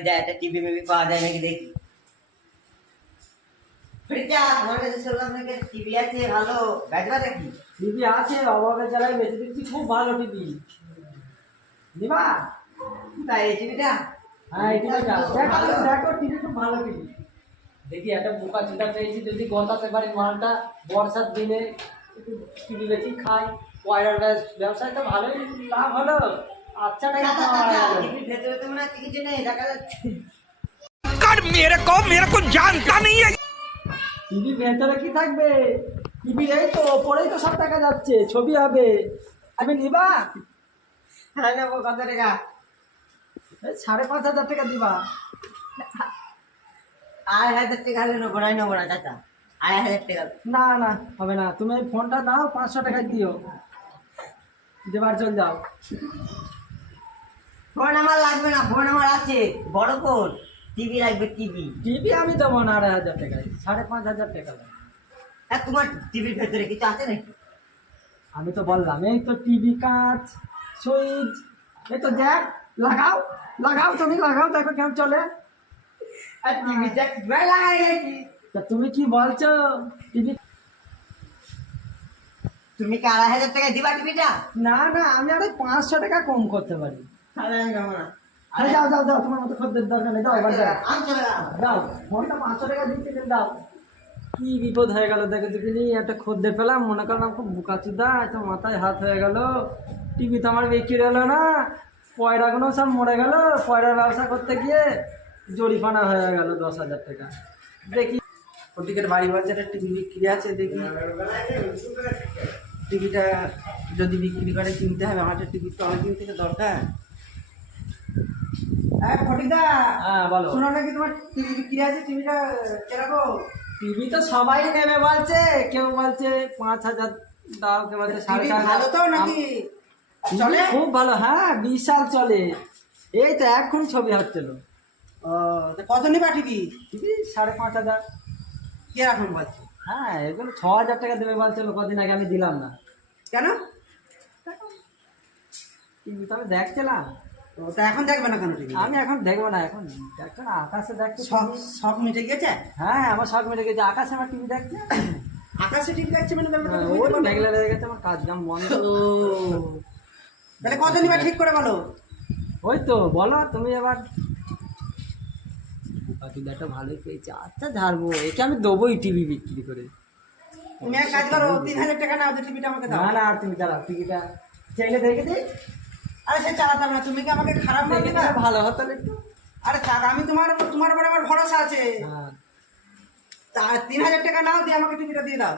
বাড়ি যায়, একটা টিভি মিভি পাওয়া যায় নাকি দেখি। ফ্রিজা তোমার কাছে শুনলাম নাকি টিভি আছে ভালো, বেচবা নাকি? টিভি আছে, অভাবে জ্বালায় বেঁচে দিচ্ছি, খুব ভালো টিভি নিবা। তাই এই টিভিটা? হ্যাঁ এই টিভিটা দেখো, দেখো টিভি খুব ভালো টিভি। দেখি একটা বোকা চিন্তা চেয়েছি, যদি গন্তাতে পারি মালটা বর্ষার দিনে একটু টিভি বেশি খাই, ওয়ার ব্যবসায় তো ভালোই লাভ হলো। আচ্ছা টাকা টিভির ভেতরে তো মনে হচ্ছে কিছু নেই, দেখা যাচ্ছে। मेरे को जानता नहीं है। টিভি ভেতরে কি থাকবে, টিভি এই তো ওপরেই তো সব টাকা যাচ্ছে, ছবি হবে। আমি নিবা? হ্যাঁ নেবো, কত টাকা? 5,500 টাকা দিবা। 2,500 টাকা হলে নেবো না চাচা, 2,500 টাকা। না না হবে না, তুমি এই ফোনটা দাও, 500 টাকা দিও, দেবার চল যাও। ফোন আমার লাগবে না, ফোন আমার আছে, বড় ফোন। টিভি লাগবে, টিভি। টিভি আমি দেবো না 2,500 টাকায়, 5,500 টাকা লাগবে। হ্যাঁ, তোমার টিভির ভেতরে কিছু আছে নাকি? আমি তো বললাম এই তো টিভি, কাঁচ, সুইচ, এই তো জ্যাক, লাগাও লাগাও, তুমি লাগাও, দেখো কেমন চলে। আর টিভি জ্যাক লাগাই নাকি? তা তুমি কি বলছো? টিভি তুমি কি 2,500 টাকা দিবা টিভিটা? না না, আমি আরে 500 টাকা কম করতে পারি। তাহলে আমি যাবো না। আরে যাও যাও যাও, তোমার মতো খদ্দের দরকার নেই, যাও এবার যাও। আমি চলে গেলাম। দাও ফোনটা, 500 টাকা দিচ্ছি, দাও। কি বিপদ হয়ে গেল দেখো দেখিনি, একটা খদ্দের পেলাম, মনে করলাম খুব বোকাচুদা, একটা মাথায় হাত হয়ে গেল। টিভি তো আমার বিক্রি হলো না, পয়রাগুলো সব মরে গেল, পয়রার ব্যবসা করতে গিয়ে জরিমানা হয়ে গেল 10,000 টাকা। দেখি ফটিকের বাড়ি বাজারে টিভি বিক্রি আছে, দেখি টিভিটা যদি বিক্রি করে কিনতে হবে, আমার টিভি তো অনেকদিন থেকে দরকার। হ্যাঁ ফটিকদা, হ্যাঁ বলো। শোনো নাকি তোমার টিভি বিক্রি আছে, টিভিটা কিরকম? টিভি তো সবাই নেবে বলছে, কেউ বলছে 5,000 দাও, কেউ বলছে টিভি 4,500। ভালো তো নাকি? চলে খুব ভালো, হ্যাঁ বিশাল চলে। এই তো এখন ছবি হচ্ছিল। ও তা কত নিবা টিভি? টিভি 5,500। কিরকম বলছে? হ্যাঁ এগুলো 6,000 টাকা দেবে বলছিল কদিন আগে, আমি দিলাম না। কেন? টিভি তো আমি দেখছিলাম। ও তা এখন দেখবে না কেন টিভি? আমি এখন দেখবো না, এখন দেখছো না আকাশে দেখছি। শখ শখ মিটে গেছে? হ্যাঁ আমার শখ মেরে গেছে, আকাশে আমার টিভি দেখছে। আকাশে টিভি দেখছে মানে ব্যাপারটা তো ওই বুঝতে পারলাম। মেঘলা লেগে গেছে, আমার কাজ কাম বন্ধ। ও তাহলে কত নিবা ঠিক করে বলো। ওই তো বলো তুমি এবার। টিভিটা ভালোই পেয়েছে, আচ্ছা ঝাড়বো, একে আমি দেবোই টিভি বিক্রি করে। তুমি এক কাজ করো, 3,000 টাকা নাও, তো টিভিটা আমাকে দাও। না না, আর তুমি চালাও টিভিটা, চাইলে দেখে দিই। আরে সে চালাতাম না, তুমি কি আমাকে খারাপ দেখে লাগবে না? দিলে ভালো হতো না একটু। আরে থাক, আমি তোমার উপর আমার ভরসা আছে। হ্যাঁ তা 3,000 টাকা নাও, দিয়ে আমাকে টিভিটা দিয়ে দাও।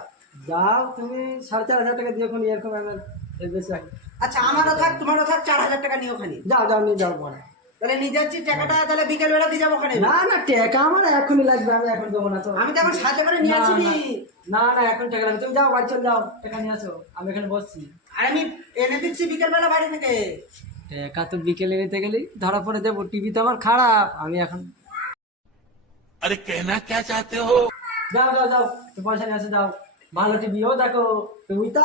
যাও তুমি, 4,500 টাকা দিয়ে এখন এরকম আমার এর বেশি হয়। আচ্ছা আমারও থাক তোমারও থাক, 4,000 টাকা নিও ওখানে। যাও যাও নিয়ে যাও পরে। তাহলে নিয়ে যাচ্ছি, টাকাটা তাহলে বিকেল বেলা দিয়ে যাবো ওখানে। না না, টাকা আমার এখনই লাগবে, আমি এখন দেবো না তো। আমি তো এখন সাহায্য করে নিয়ে না, আসিনি। না না এখন টাকা লাগবে, তুমি যাও বাড়ি চল যাও, টাকা নিয়ে আসো, আমি এখানে বসছি। আর আমি এনে দিচ্ছি বিকেল বেলা বাড়ি থেকে। টাকা তো বিকেলে নিতে গেলেই ধরা পড়ে যাবো, টিভি তো আমার খারাপ, আমি এখন। अरे कहना क्या चाहते हो? যাও যাও যাও, তো পয়সা নিয়ে আসো, যাও। ভালো টিভিও দেখো, তুমি তো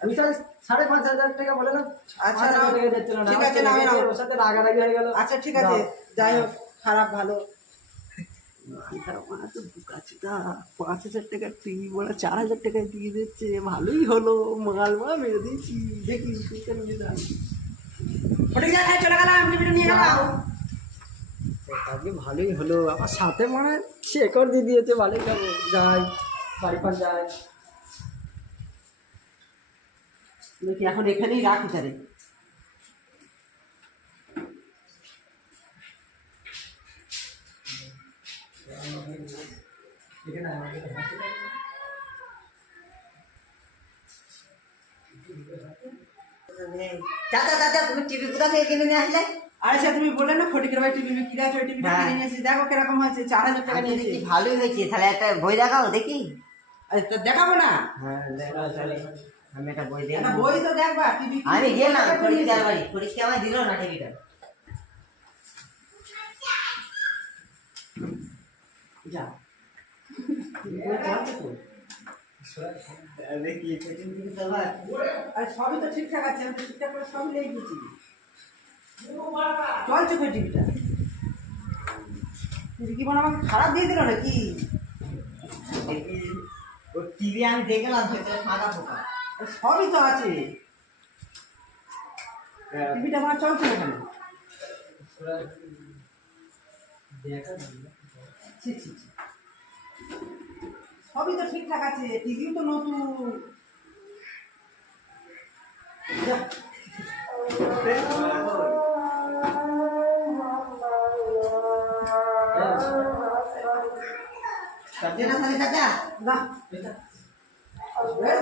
আমি তো 5,500 টাকা বলে না। আচ্ছা, 5,000 টাকা দিচ্ছিল না, ঠিক আমার আছে, চলে নাও, গেছে, নাও। ওর সাথে রাগারাগি হয়ে গেল। আচ্ছা ঠিক আছে, যাই হোক, খারাপ ভালো। 5,000 টাকার টিভি বলে 4,000 টাকায় দিয়ে দিচ্ছে, ভালোই হলো, মালমা মেরে দিয়েছি। দেখি ওটা কি যায়, চলে গেলাম, টিভিটা নিয়ে গেলাম। আজকে ভালোই হলো, আমার সাথে মানে শেকড় দিয়ে দিয়েছে, ভালোই যাবো, যাই বাড়ি পার যাই। দেখি এখন এখানেই রাখি তাহলে। চাচা চাচা, তুমি টিভি কোথা থেকে কিনে নিয়ে আসলে? আরে সে তুমি বললে না ফটিকের ভাই টিভি বিক্রি আছে, ওই টিভিটা হ্যাঁ। কিনে নিয়েছি, দেখো কিরকম হয়েছে, 4,000 টাকা আমি নিয়েছি। দেখি ভালোই হয়েছে, তাহলে একটা বই দেখাও দেখি। আরে তো দেখাবো না? হ্যাঁ দেখাও তাহলে, আমি একটা বই একটা দেখি। বই তো দেখবা, টিভি আমি গেলাম পরীক্ষার বাড়ি, পরীক্ষা আমায় দিল না টিভিটা। যা দেখি পেছন দিকে তো ভাই। আর সবই তো ঠিকঠাক আছে, আমি তো ঠিকঠাক করে সবই লেগে গেছি। চলছে কই টিভিটা? টিভি কি মনে হয় আমাকে খারাপ দিয়ে দিল নাকি? ও টিভি আমি দেখলাম সেটা ফাঁকা ফোকা। সবই তো আছে, টিভিটা আমার চলছে না কেন? ছি, ছি, ছি। সবই তো ঠিকঠাক আছে, টিভিও তো নতুন। যা। চাচা না তাহলে চাচা না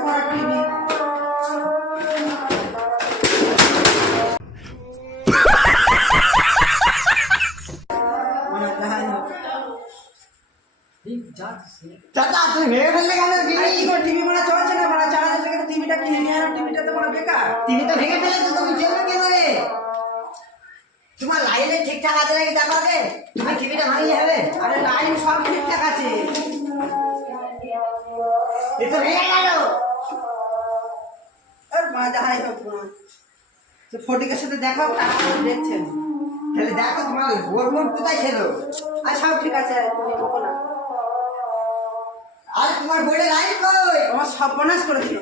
বড় টিভি। চাচা তুমি ভেঙে ফেললে কেন টিভি? টিভি মানে চলছে না, মানে 4,000 টাকা টিভিটা কিনে নিয়ে আর টিভিটা তো মানে বেকার। টিভি তো ভেঙে ফেলেছো, তুমি চলবে কি করে? তোমার লাইনে ঠিকঠাক আছে নাকি দেখো আগে, তুমি টিভিটা ভাঙিয়ে হবে। আরে লাইন সব ঠিকঠাক আছে। এ তো ভেঙে গেল। আর যাই হোক সে ফটিকের সাথে দেখাও, টাকা করে দেখছেন। তাহলে দেখো তোমার ওর মন কোথায় ছিল। আর সব ঠিক আছে, তুমি বকো না। আর তোমার বোর্ডে লাইন কই? আমার সর্বনাশ করে দিল।